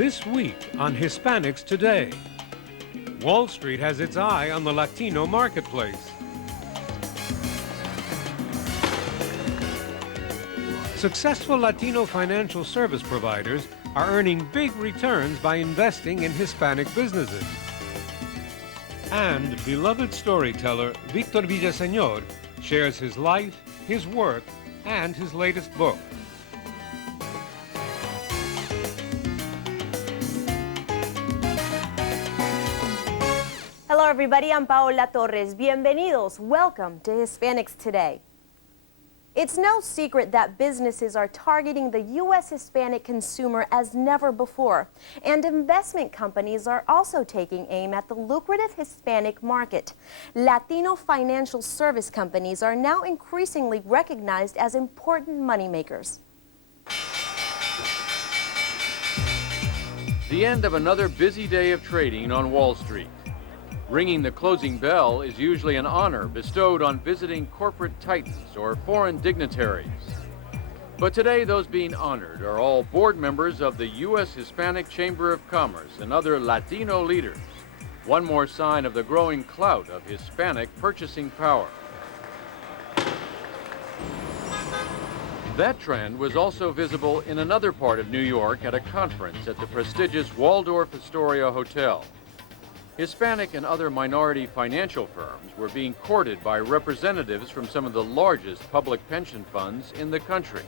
This week on Hispanics Today, Wall Street has its eye on the Latino marketplace. Successful Latino financial service providers are earning big returns by investing in Hispanic businesses. And beloved storyteller Victor Villaseñor shares his life, his work, and his latest book. Hello everybody, I'm Paola Torres. Bienvenidos. Welcome to Hispanics Today. It's no secret that businesses are targeting the U.S. Hispanic consumer as never before, and investment companies are also taking aim at the lucrative Hispanic market. Latino financial service companies are now increasingly recognized as important moneymakers. The end of another busy day of trading on Wall Street. Ringing the closing bell is usually an honor bestowed on visiting corporate titans or foreign dignitaries. But today, those being honored are all board members of the U.S. Hispanic Chamber of Commerce and other Latino leaders. One more sign of the growing clout of Hispanic purchasing power. That trend was also visible in another part of New York at a conference at the prestigious Waldorf Astoria Hotel. Hispanic and other minority financial firms were being courted by representatives from some of the largest public pension funds in the country.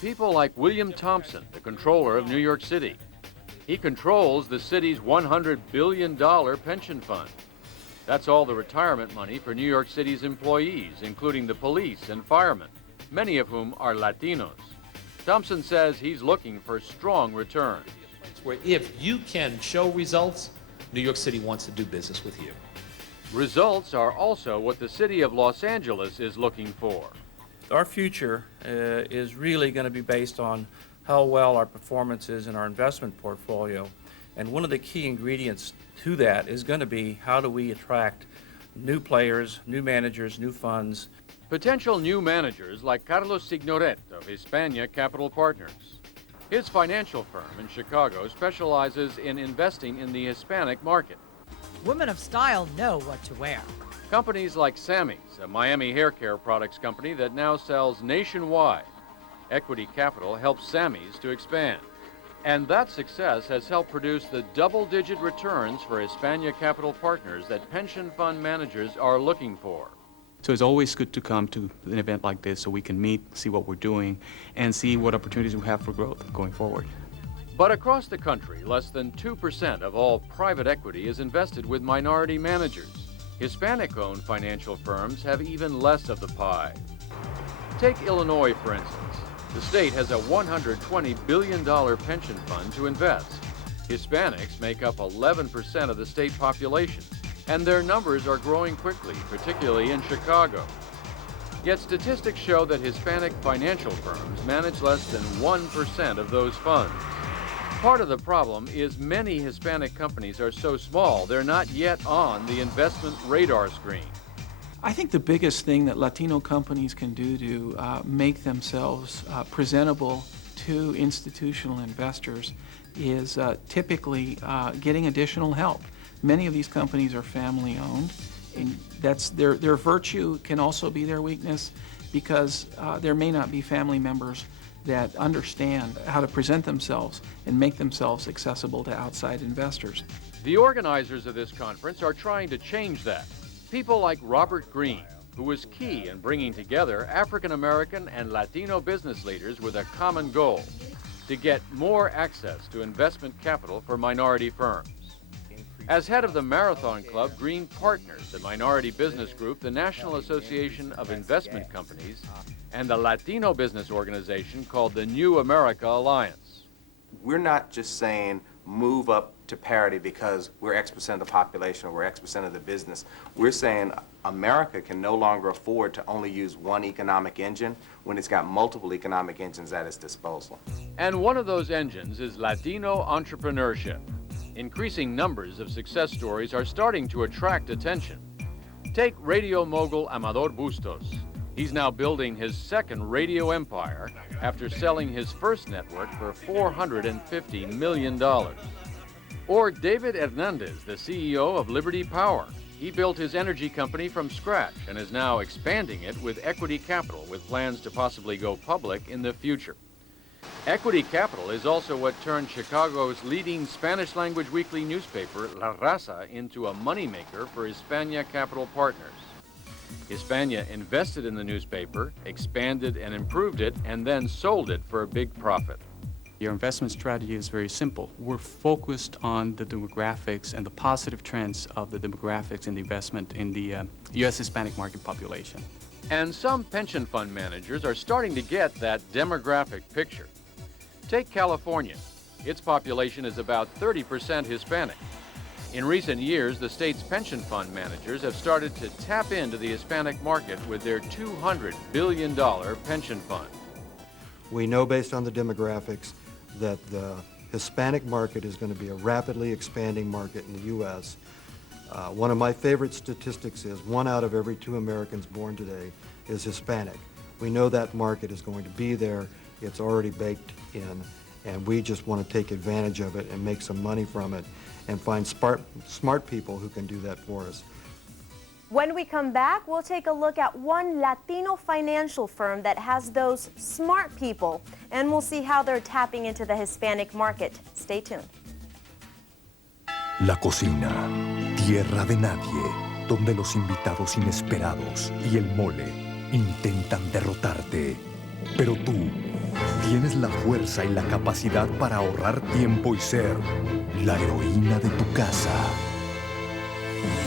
People like William Thompson, the controller of New York City. He controls the city's $100 billion pension fund. That's all the retirement money for New York City's employees, including the police and firemen, many of whom are Latinos. Thompson says he's looking for strong returns. Where if you can show results, New York City wants to do business with you. Results are also what the city of Los Angeles is looking for. Our future is really going to be based on how well our performance is in our investment portfolio. And one of the key ingredients to that is going to be how do we attract new players, new managers, new funds. Potential new managers like Carlos Signoret of Hispania Capital Partners. His financial firm in Chicago specializes in investing in the Hispanic market. Women of style know what to wear. Companies like Sammy's, a Miami hair care products company that now sells nationwide. Equity Capital helps Sammy's to expand. And that success has helped produce the double-digit returns for Hispania Capital Partners that pension fund managers are looking for. So it's always good to come to an event like this so we can meet, see what we're doing, and see what opportunities we have for growth going forward. But across the country, less than 2% of all private equity is invested with minority managers. Hispanic-owned financial firms have even less of the pie. Take Illinois, for instance. The state has a $120 billion pension fund to invest. Hispanics make up 11% of the state population. And their numbers are growing quickly, particularly in Chicago. Yet statistics show that Hispanic financial firms manage less than 1% of those funds. Part of the problem is many Hispanic companies are so small they're not yet on the investment radar screen. I think the biggest thing that Latino companies can do to make themselves presentable to institutional investors is typically getting additional help. Many of these companies are family-owned, and that's their virtue can also be their weakness because there may not be family members that understand how to present themselves and make themselves accessible to outside investors. The organizers of this conference are trying to change that. People like Robert Green, who was key in bringing together African American and Latino business leaders with a common goal, to get more access to investment capital for minority firms. As head of the Marathon Club, Green partners the minority business group, the National Association of Investment Companies, and the Latino business organization called the New America Alliance. We're not just saying move up to parity because we're X% of the population or we're X% of the business. We're saying America can no longer afford to only use one economic engine when it's got multiple economic engines at its disposal. And one of those engines is Latino entrepreneurship. Increasing numbers of success stories are starting to attract attention. Take radio mogul Amador Bustos. He's now building his second radio empire after selling his first network for $450 million. Or David Hernandez, the CEO of Liberty Power. He built his energy company from scratch and is now expanding it with equity capital with plans to possibly go public in the future. Equity capital is also what turned Chicago's leading Spanish-language weekly newspaper, La Raza, into a moneymaker for Hispania Capital Partners. Hispania invested in the newspaper, expanded and improved it, and then sold it for a big profit. Your investment strategy is very simple. We're focused on the demographics and the positive trends of the demographics and the investment in the U.S. Hispanic market population. And some pension fund managers are starting to get that demographic picture. Take California. Its population is about 30% Hispanic. In recent years, the state's pension fund managers have started to tap into the Hispanic market with their $200 billion pension fund. We know based on the demographics that the Hispanic market is going to be a rapidly expanding market in the U.S. One of my favorite statistics is 1 out of every 2 Americans born today is Hispanic. We know that market is going to be there. It's already baked in, and we just want to take advantage of it and make some money from it and find smart people who can do that for us. When we come back, we'll take a look at one Latino financial firm that has those smart people, and we'll see how they're tapping into the Hispanic market. Stay tuned. La cocina, tierra de nadie, donde los invitados inesperados y el mole intentan derrotarte. Pero tú tienes la fuerza y la capacidad para ahorrar tiempo y ser la heroína de tu casa.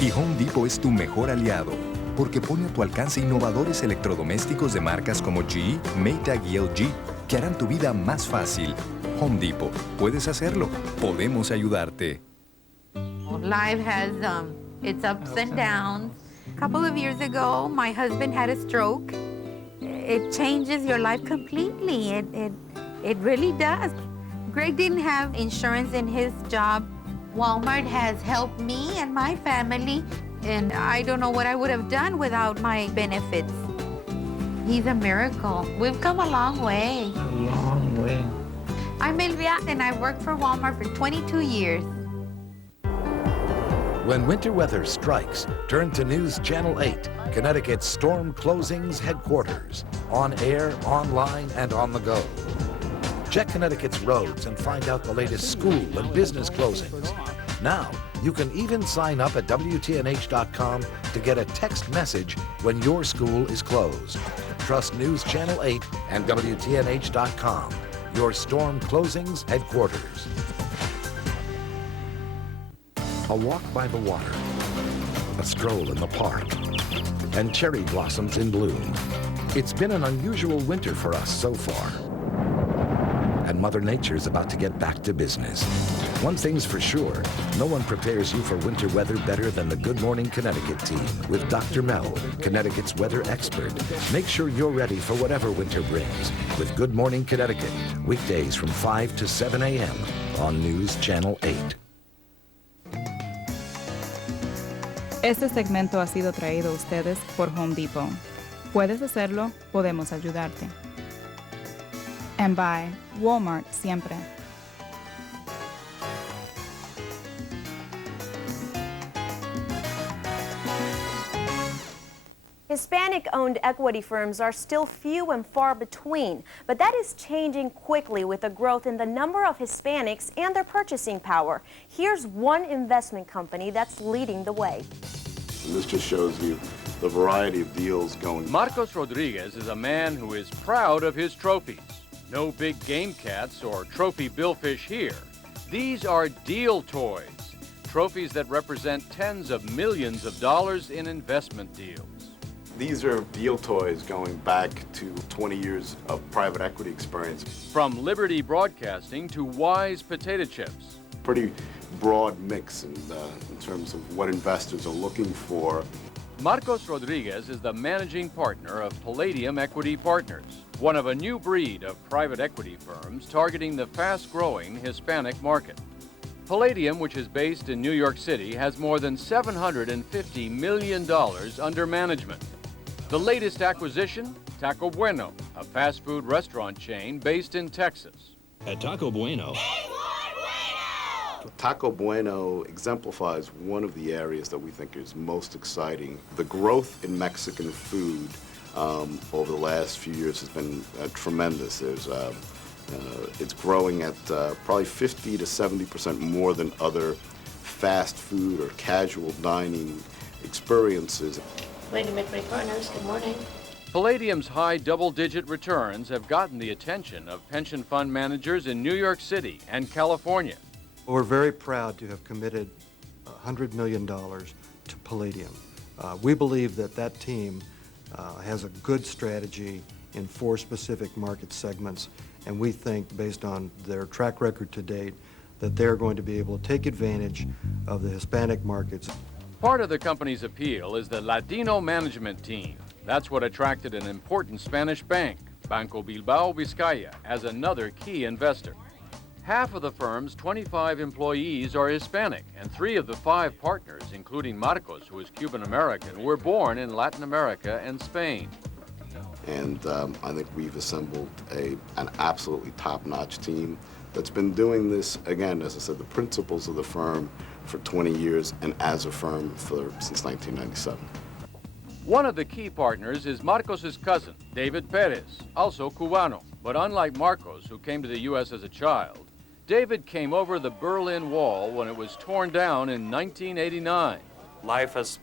Y Home Depot es tu mejor aliado, porque pone a tu alcance innovadores electrodomésticos de marcas como GE, Maytag y LG, que harán tu vida más fácil. Home Depot, puedes hacerlo, podemos ayudarte. Life has its ups and downs. A couple of years ago, my husband had a stroke. It changes your life completely. It really does. Greg didn't have insurance in his job. Walmart has helped me and my family, and I don't know what I would have done without my benefits. He's a miracle. We've come a long way. A long way. I'm Elvia, and I've worked for Walmart for 22 years. When winter weather strikes, turn to News Channel 8, Connecticut's storm closings headquarters. On air, online, and on the go. Check Connecticut's roads and find out the latest school and business closings. Now, you can even sign up at WTNH.com to get a text message when your school is closed. Trust News Channel 8 and WTNH.com, your storm closings headquarters. A walk by the water, a stroll in the park, and cherry blossoms in bloom. It's been an unusual winter for us so far. And Mother Nature's about to get back to business. One thing's for sure, no one prepares you for winter weather better than the Good Morning Connecticut team with Dr. Mel, Connecticut's weather expert. Make sure you're ready for whatever winter brings with Good Morning Connecticut, weekdays from 5 to 7 a.m. on News Channel 8. Este segmento ha sido traído a ustedes por Home Depot. Puedes hacerlo, podemos ayudarte. And by Walmart siempre. Hispanic-owned equity firms are still few and far between, but that is changing quickly with the growth in the number of Hispanics and their purchasing power. Here's one investment company that's leading the way. And this just shows you the variety of deals going. Marcos Rodriguez is a man who is proud of his trophies. No big game cats or trophy billfish here. These are deal toys, trophies that represent tens of millions of dollars in investment deals. These are deal toys going back to 20 years of private equity experience. From Liberty Broadcasting to Wise Potato Chips. Pretty broad mix in terms of what investors are looking for. Marcos Rodriguez is the managing partner of Palladium Equity Partners, one of a new breed of private equity firms targeting the fast-growing Hispanic market. Palladium, which is based in New York City, has more than $750 million under management. The latest acquisition, Taco Bueno, a fast food restaurant chain based in Texas. At Taco Bueno, Taco Bueno exemplifies one of the areas that we think is most exciting. The growth in Mexican food over the last few years has been tremendous. It's growing at probably 50 to 70% more than other fast food or casual dining experiences. Way to make partners. Good morning. Palladium's high double-digit returns have gotten the attention of pension fund managers in New York City and California. We're very proud to have committed $100 million to Palladium. We believe that that team has a good strategy in 4 specific market segments, and we think, based on their track record to date, that they're going to be able to take advantage of the Hispanic markets. Part of the company's appeal is the Latino management team. That's what attracted an important Spanish bank, Banco Bilbao Vizcaya, as another key investor. Half of the firm's 25 employees are Hispanic, and 3 of the 5 partners, including Marcos, who is Cuban-American, were born in Latin America and Spain. And I think we've assembled an absolutely top-notch team that's been doing this, again, as I said, the principles of the firm for 20 years and as a firm since 1997. One of the key partners is Marcos' cousin, David Perez, also Cubano. But unlike Marcos, who came to the U.S. as a child, David came over the Berlin Wall when it was torn down in 1989. Life has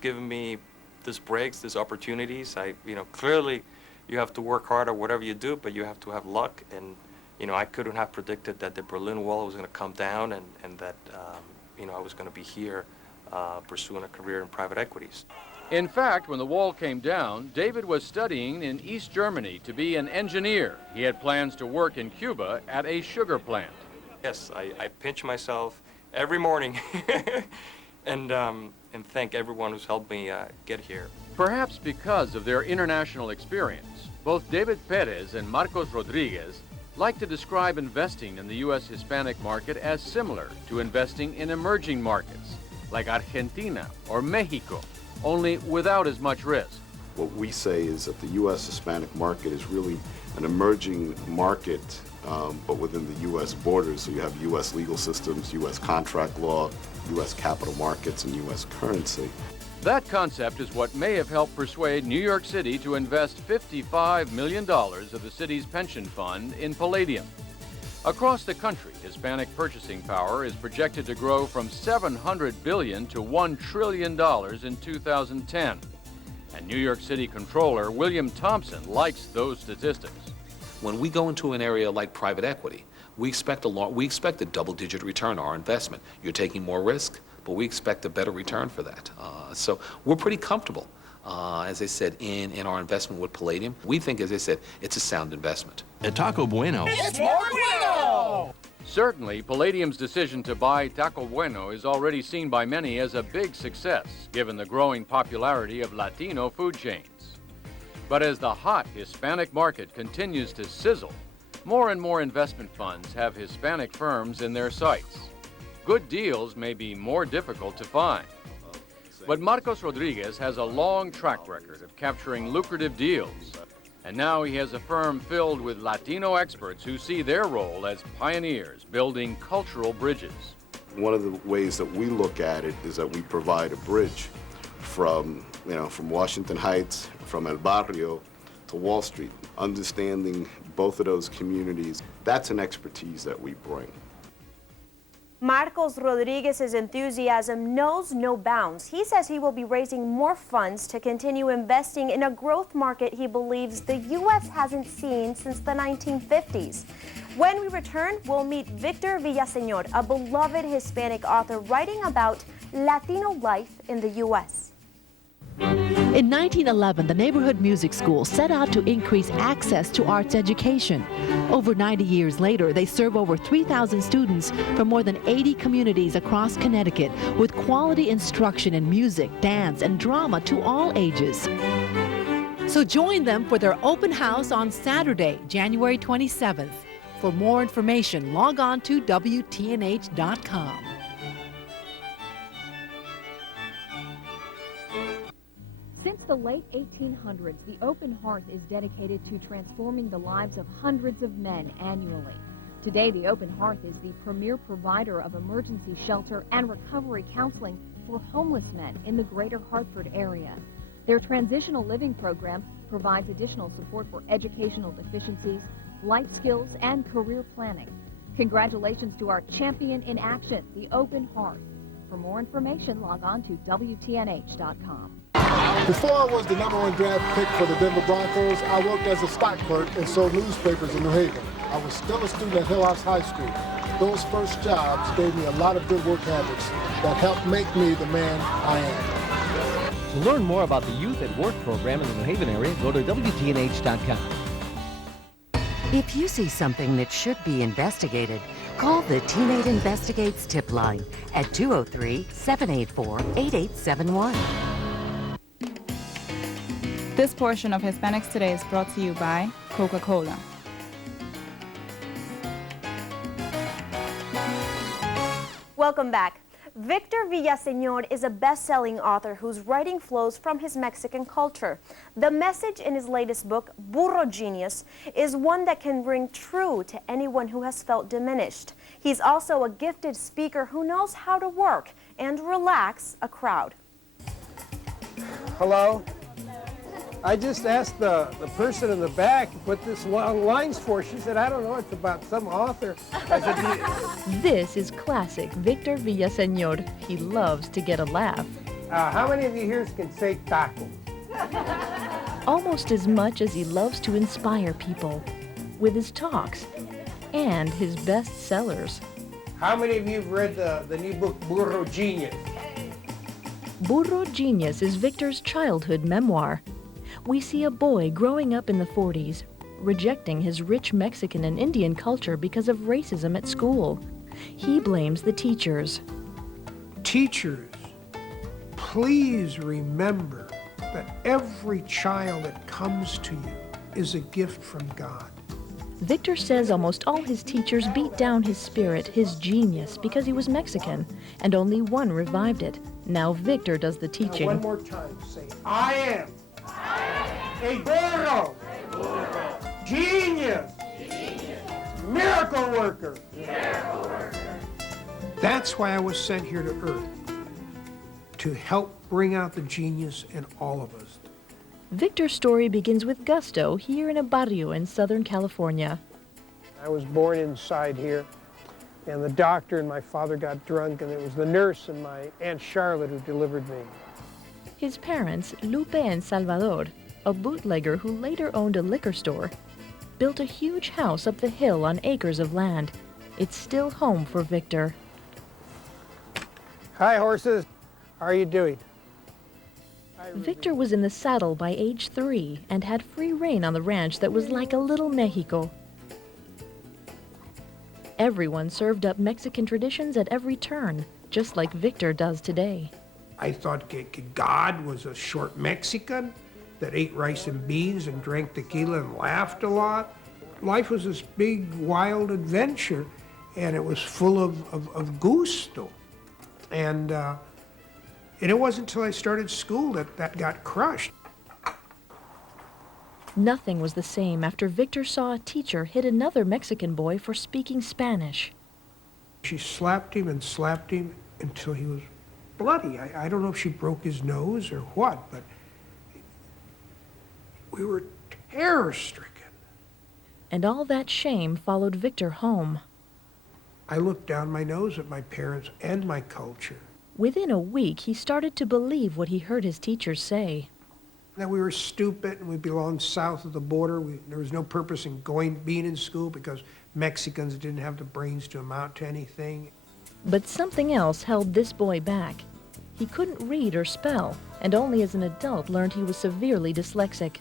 given me these breaks, these opportunities. Clearly you have to work hard at whatever you do, but you have to have luck. And, I couldn't have predicted that the Berlin Wall was going to come down and that, I was going to be here pursuing a career in private equities. In fact, when the wall came down, David was studying in East Germany to be an engineer. He had plans to work in Cuba at a sugar plant. Yes, I pinch myself every morning and thank everyone who's helped me get here. Perhaps because of their international experience, both David Perez and Marcos Rodriguez like to describe investing in the U.S. Hispanic market as similar to investing in emerging markets like Argentina or Mexico, only without as much risk. What we say is that the U.S. Hispanic market is really an emerging market, but within the U.S. borders. So you have U.S. legal systems, U.S. contract law, U.S. capital markets, and U.S. currency. That concept is what may have helped persuade New York City to invest $55 million of the city's pension fund in Palladium. Across the country, Hispanic purchasing power is projected to grow from $700 billion to $1 trillion in 2010. And New York City Controller William Thompson likes those statistics. When we go into an area like private equity, we expect a double-digit return on our investment. You're taking more risk, but we expect a better return for that. So we're pretty comfortable, as I said, in our investment with Palladium. We think, as I said, it's a sound investment. at Taco Bueno, It's more Bueno! Certainly, Palladium's decision to buy Taco Bueno is already seen by many as a big success, given the growing popularity of Latino food chains. But as the hot Hispanic market continues to sizzle, more and more investment funds have Hispanic firms in their sights. Good deals may be more difficult to find. But Marcos Rodriguez has a long track record of capturing lucrative deals. And now he has a firm filled with Latino experts who see their role as pioneers building cultural bridges. One of the ways that we look at it is that we provide a bridge from Washington Heights, from El Barrio to Wall Street. Understanding both of those communities, that's an expertise that we bring. Marcos Rodriguez's enthusiasm knows no bounds. He says he will be raising more funds to continue investing in a growth market he believes the U.S. hasn't seen since the 1950s. When we return, we'll meet Victor Villaseñor, a beloved Hispanic author writing about Latino life in the U.S. In 1911, the Neighborhood Music School set out to increase access to arts education. Over 90 years later, they serve over 3,000 students from more than 80 communities across Connecticut with quality instruction in music, dance, and drama to all ages. So join them for their open house on Saturday, January 27th. For more information, log on to WTNH.com. Since the late 1800s, the Open Hearth is dedicated to transforming the lives of hundreds of men annually. Today, the Open Hearth is the premier provider of emergency shelter and recovery counseling for homeless men in the greater Hartford area. Their transitional living program provides additional support for educational deficiencies, life skills, and career planning. Congratulations to our champion in action, the Open Hearth. For more information, log on to WTNH.com. Before I was the #1 draft pick for the Denver Broncos, I worked as a stock clerk and sold newspapers in New Haven. I was still a student at Hill House High School. Those first jobs gave me a lot of good work habits that helped make me the man I am. To learn more about the Youth at Work program in the New Haven area, go to WTNH.com. If you see something that should be investigated, call the Teenage Investigates tip line at 203-784-8871. This portion of Hispanics Today is brought to you by Coca-Cola. Welcome back. Victor Villaseñor is a best-selling author whose writing flows from his Mexican culture. The message in his latest book, Burro Genius, is one that can ring true to anyone who has felt diminished. He's also a gifted speaker who knows how to work and relax a crowd. Hello? I just asked the person in the back what this long line's for. She said, I don't know, it's about some author. I said, This is classic Victor Villaseñor. He loves to get a laugh. how many of you here can say taco? Almost as much as he loves to inspire people with his talks and his bestsellers. How many of you have read the new book, Burro Genius? Burro Genius is Victor's childhood memoir. We see a boy growing up in the 40s, rejecting his rich Mexican and Indian culture because of racism at school. He blames the teachers. Teachers, please remember that every child that comes to you is a gift from God. Victor says almost all his teachers beat down his spirit, his genius, because he was Mexican, and only one revived it. Now Victor does the teaching. Now, one more time, say, I am a burro, genius, miracle worker. That's why I was sent here to Earth, to help bring out the genius in all of us. Victor's story begins with gusto here in a barrio in Southern California. I was born inside here, and the doctor and my father got drunk, and it was the nurse and my Aunt Charlotte who delivered me. His parents, Lupe and Salvador, a bootlegger who later owned a liquor store, built a huge house up the hill on acres of land. It's still home for Victor. Hi, horses. How are you doing? Victor was in the saddle by age 3 and had free rein on the ranch that was like a little Mexico. Everyone served up Mexican traditions at every turn, just like Victor does today. I thought God was a short Mexican that ate rice and beans and drank tequila and laughed a lot. Life was this big, wild adventure, and it was full of gusto. And it wasn't until I started school that got crushed. Nothing was the same after Victor saw a teacher hit another Mexican boy for speaking Spanish. She slapped him and slapped him until he was bloody. I don't know if she broke his nose or what, but we were terror-stricken. And all that shame followed Victor home. I looked down my nose at my parents and my culture. Within a week, he started to believe what he heard his teachers say. That we were stupid and we belonged south of the border. There was no purpose in being in school because Mexicans didn't have the brains to amount to anything. But something else held this boy back. He couldn't read or spell, and only as an adult learned he was severely dyslexic.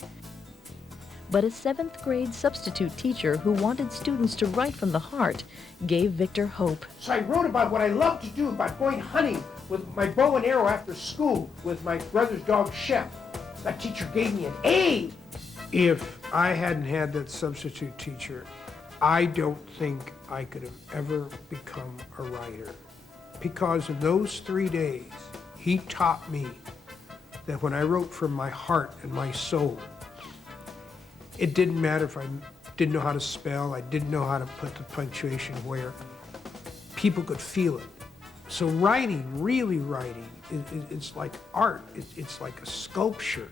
But a 7th grade substitute teacher who wanted students to write from the heart gave Victor hope. So I wrote about what I love to do, about going hunting with my bow and arrow after school with my brother's dog, Shep. That teacher gave me an A. If I hadn't had that substitute teacher, I don't think I could have ever become a writer. Because in those 3 days, he taught me that when I wrote from my heart and my soul, it didn't matter if I didn't know how to spell, I didn't know how to put the punctuation where. People could feel it. So writing, really writing, it's like art. It's like a sculpture.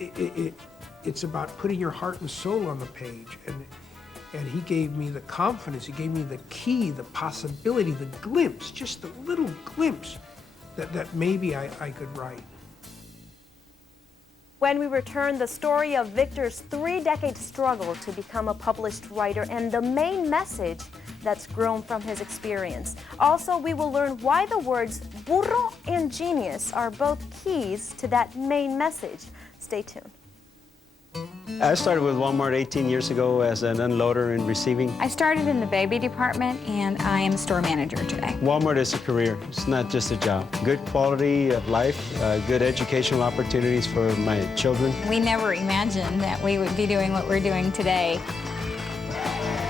It's about putting your heart and soul on the page. And he gave me the confidence, he gave me the key, the possibility, the glimpse, just the little glimpse that maybe I could write. When we return, the story of Victor's 3-decade struggle to become a published writer and the main message that's grown from his experience. Also, we will learn why the words burro and genius are both keys to that main message. Stay tuned. I started with Walmart 18 years ago as an unloader and receiving. I started in the baby department, and I am a store manager today. Walmart is a career. It's not just a job. Good quality of life, good educational opportunities for my children. We never imagined that we would be doing what we're doing today.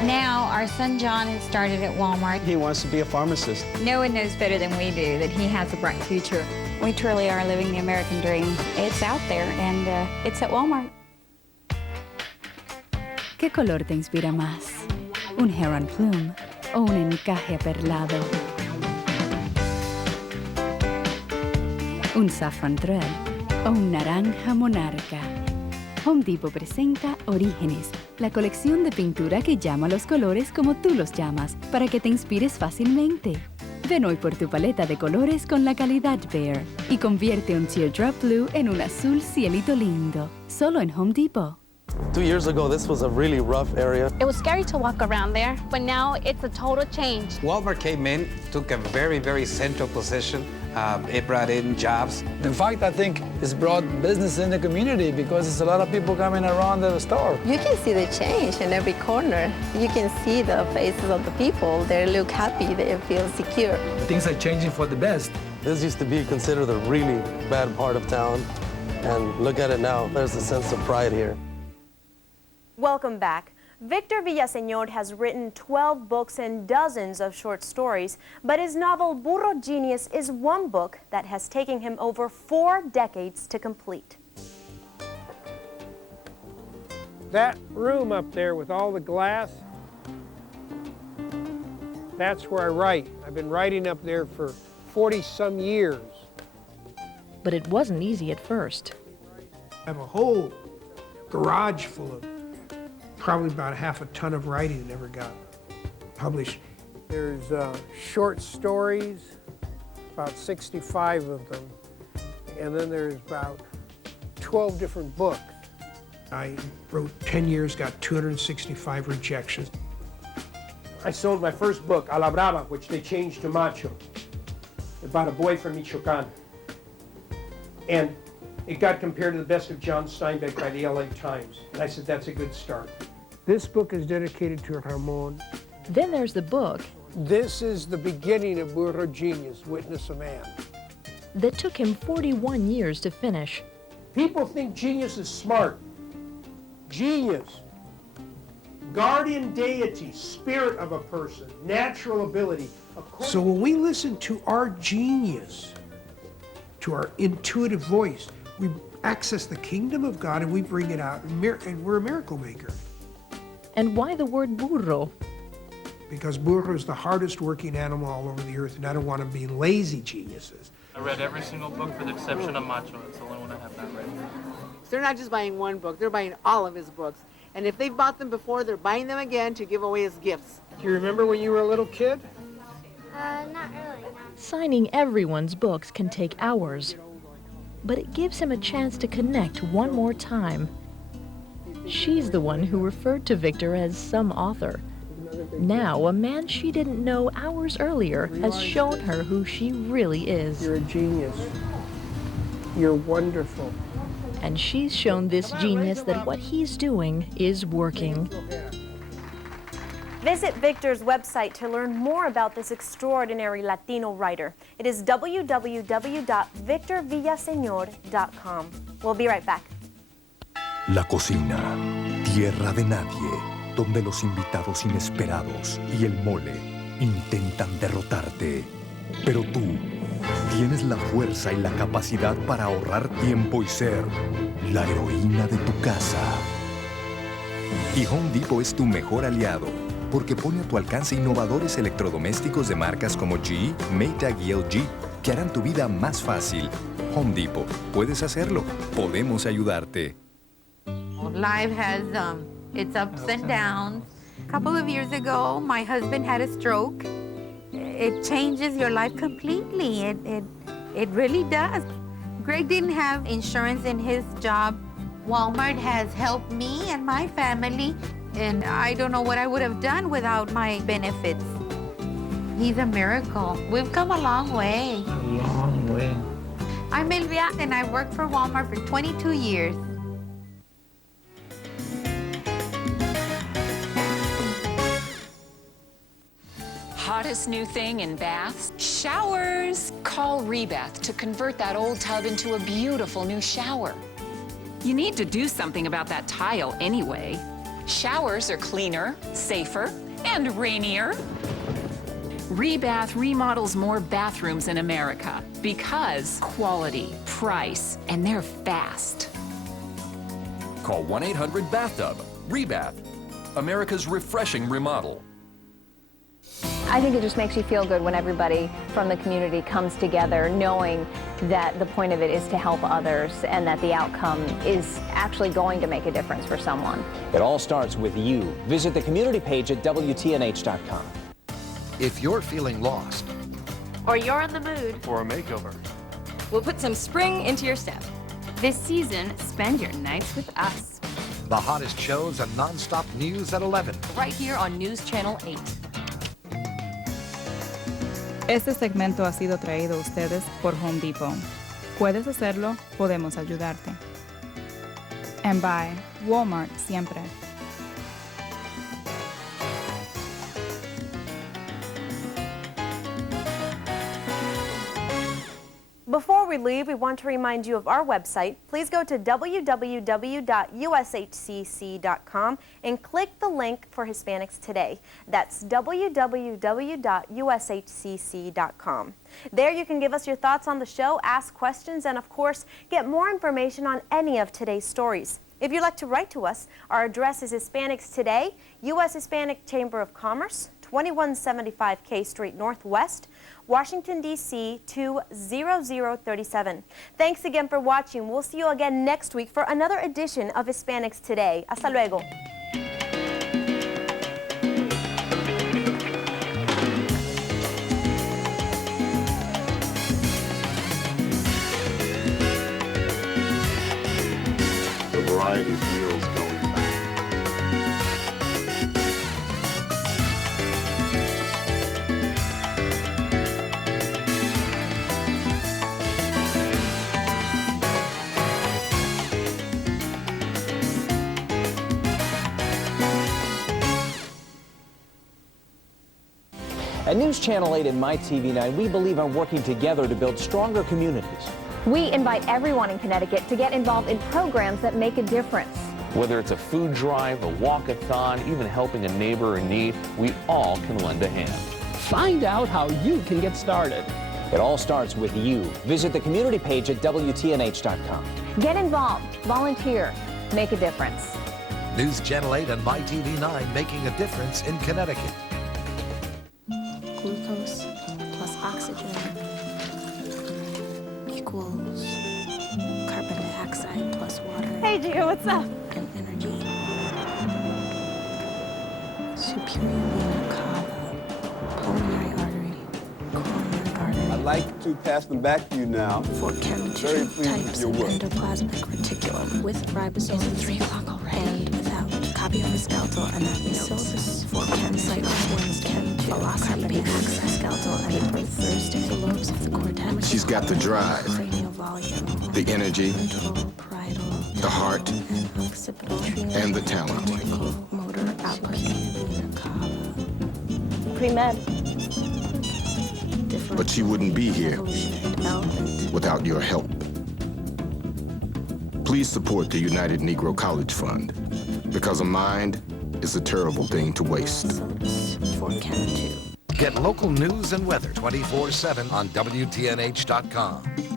Now, our son John has started at Walmart. He wants to be a pharmacist. No one knows better than we do that he has a bright future. We truly are living the American dream. It's out there, and it's at Walmart. ¿Qué color te inspira más? ¿Un heron plume o un encaje perlado? ¿Un saffron thread o un naranja monarca? Home Depot presenta Orígenes, la colección de pintura que llama los colores como tú los llamas, para que te inspires fácilmente. Ven hoy por tu paleta de colores con la calidad Behr y convierte un teardrop blue en un azul cielito lindo, solo en Home Depot. 2 years ago, this was a really rough area. It was scary to walk around there, but now it's a total change. Walmart came in, took a very, very central position. It brought in jobs. In fact, I think it's brought business in the community because there's a lot of people coming around the store. You can see the change in every corner. You can see the faces of the people. They look happy, they feel secure. Things are changing for the best. This used to be considered a really bad part of town, and look at it now. There's a sense of pride here. Welcome back. Victor Villaseñor has written 12 books and dozens of short stories, but his novel Burro Genius is one book that has taken him over 4 decades to complete. That room up there with all the glass, that's where I write. I've been writing up there for 40-some years. But it wasn't easy at first. I have a whole garage full of probably about half a ton of writing that never got published. There's short stories, about 65 of them, and then there's about 12 different books. I wrote 10 years, got 265 rejections. I sold my first book, A la Brava, which they changed to Macho, about a boy from Michoacan. And it got compared to the best of John Steinbeck by the LA Times. And I said, that's a good start. This book is dedicated to Ramon. Then there's the book. This is the beginning of Burro Genius, Witness a Man. That took him 41 years to finish. People think genius is smart. Genius, guardian deity, spirit of a person, natural ability. So when we listen to our genius, to our intuitive voice, we access the kingdom of God and we bring it out, and we're a miracle maker. And why the word burro? Because burro is the hardest working animal all over the earth, and I don't want them being lazy geniuses. I read every single book for the exception of Macho. It's the only one I have not read. So they're not just buying one book, they're buying all of his books. And if they've bought them before, they're buying them again to give away as gifts. Do you remember when you were a little kid? Not really. Signing everyone's books can take hours, but it gives him a chance to connect one more time. She's the one who referred to Victor as some author. Now, a man she didn't know hours earlier has shown her who she really is. You're a genius. You're wonderful. And she's shown this genius that what he's doing is working. Visit Victor's website to learn more about this extraordinary Latino writer. It is www.victorvillaseñor.com. We'll be right back. La cocina, tierra de nadie, donde los invitados inesperados y el mole intentan derrotarte. Pero tú Tienes la fuerza y la capacidad para ahorrar tiempo y ser la heroína de tu casa. Y Home Depot es tu mejor aliado, porque pone a tu alcance innovadores electrodomésticos de marcas como GE, Maytag y LG, que harán tu vida más fácil. Home Depot, puedes hacerlo, podemos ayudarte. Life has its ups and downs. A couple of years ago, my husband had a stroke. It changes your life completely. It really does. Greg didn't have insurance in his job. Walmart has helped me and my family, and I don't know what I would have done without my benefits. He's a miracle. We've come a long way. A long way. I'm Elvia, and I worked for Walmart for 22 years. Hottest new thing in baths? Showers! Call Rebath to convert that old tub into a beautiful new shower. You need to do something about that tile anyway. Showers are cleaner, safer, and rainier. Rebath remodels more bathrooms in America because quality, price, and they're fast. Call 1-800-BATHTUB. Rebath, America's refreshing remodel. I think it just makes you feel good when everybody from the community comes together knowing that the point of it is to help others and that the outcome is actually going to make a difference for someone. It all starts with you. Visit the community page at WTNH.com. If you're feeling lost, Or you're in the mood For a makeover. We'll put some spring into your step. This season, spend your nights with us. the hottest shows and non-stop news at 11. Right here on News Channel 8. Este segmento ha sido traído a ustedes por Home Depot. Puedes hacerlo, podemos ayudarte. And by Walmart siempre. Before we leave, we want to remind you of our website. Please go to www.ushcc.com and click the link for Hispanics Today. That's www.ushcc.com. There you can give us your thoughts on the show, ask questions, and of course, get more information on any of today's stories. If you'd like to write to us, our address is Hispanics Today, U.S. Hispanic Chamber of Commerce, 2175 K Street Northwest, Washington, D.C. 20037. Thanks again for watching. We'll see you again next week for another edition of Hispanics Today. Hasta luego. The variety of meals going back. At News Channel 8 and MyTV9, we believe in working together to build stronger communities. We invite everyone in Connecticut to get involved in programs that make a difference. Whether it's a food drive, a walkathon, even helping a neighbor in need, we all can lend a hand. Find out how you can get started. It all starts with you. Visit the community page at WTNH.com. Get involved, volunteer, make a difference. News Channel 8 and MyTV9 making a difference in Connecticut. Glucose plus oxygen equals carbon dioxide plus water. Hey, Gio, what's up? And energy. Superior vena cava, pulmonary artery, coronary artery. I'd like to pass them back to you now. For chem Very tissue pleased with types your of work. endoplasmic reticulum with ribosomes. It's 3 o'clock already. And without. Copy of the skeletal anatomy notes. For chem cycle Wednesday. Velocity access skeletal anatomy Thursday. The lobes of the cortex. She's got the drive, Cranial volume. the energy, the heart, and the talent. Motor output. Pre-med. But she wouldn't be here without your help. Please support the United Negro College Fund, because a mind is a terrible thing to waste. For chem 2. Get local news and weather 24/7 on WTNH.com.